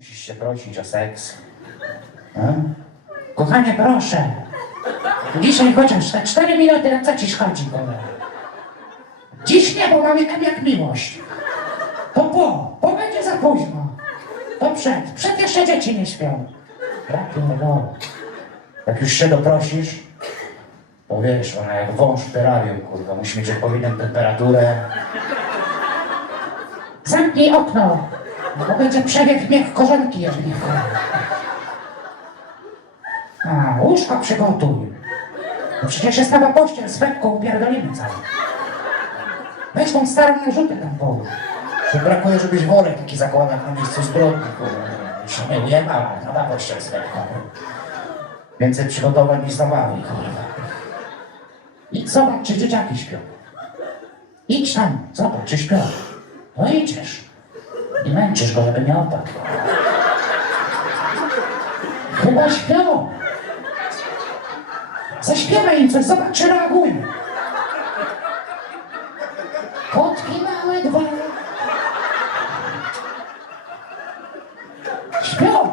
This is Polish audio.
Musisz się prosić o seks. A? Kochanie, proszę. Dzisiaj chociaż te cztery minuty, na co ci szkodzi, kurwa? Dziś nie, bo mamy tam jak miłość. To po, po będzie za późno. To przed, przed jeszcze dzieci nie śpią. Ja pierdolę. Jak już się doprosisz, to wiesz, ona jak wąż w terrarium, kurwa, musi mieć odpowiednią temperaturę. Zamknij okno, bo będzie przebieg miech korzonki, jak nie A, łóżko przygotuj. No przecież jest nowa pościel wędką upierdolimy całą. Weź tą starą narzutę tam połóż. Że brakuje, żebyś worek taki zakładał na miejscu zbrodni, kurwa. Już nie ujebała, nowa pościel wędką. Więcej przygotowań niż zabawy, kurwa. Idź zobacz, czy dzieciaki śpią. Idź tam, zobacz, czy śpią. No idziesz. I męczysz go, żeby nie opadł. Chyba śpią. Zaśpiewaj im coś, zobacz, czy reagują. Kotki małe dwa. Śpią.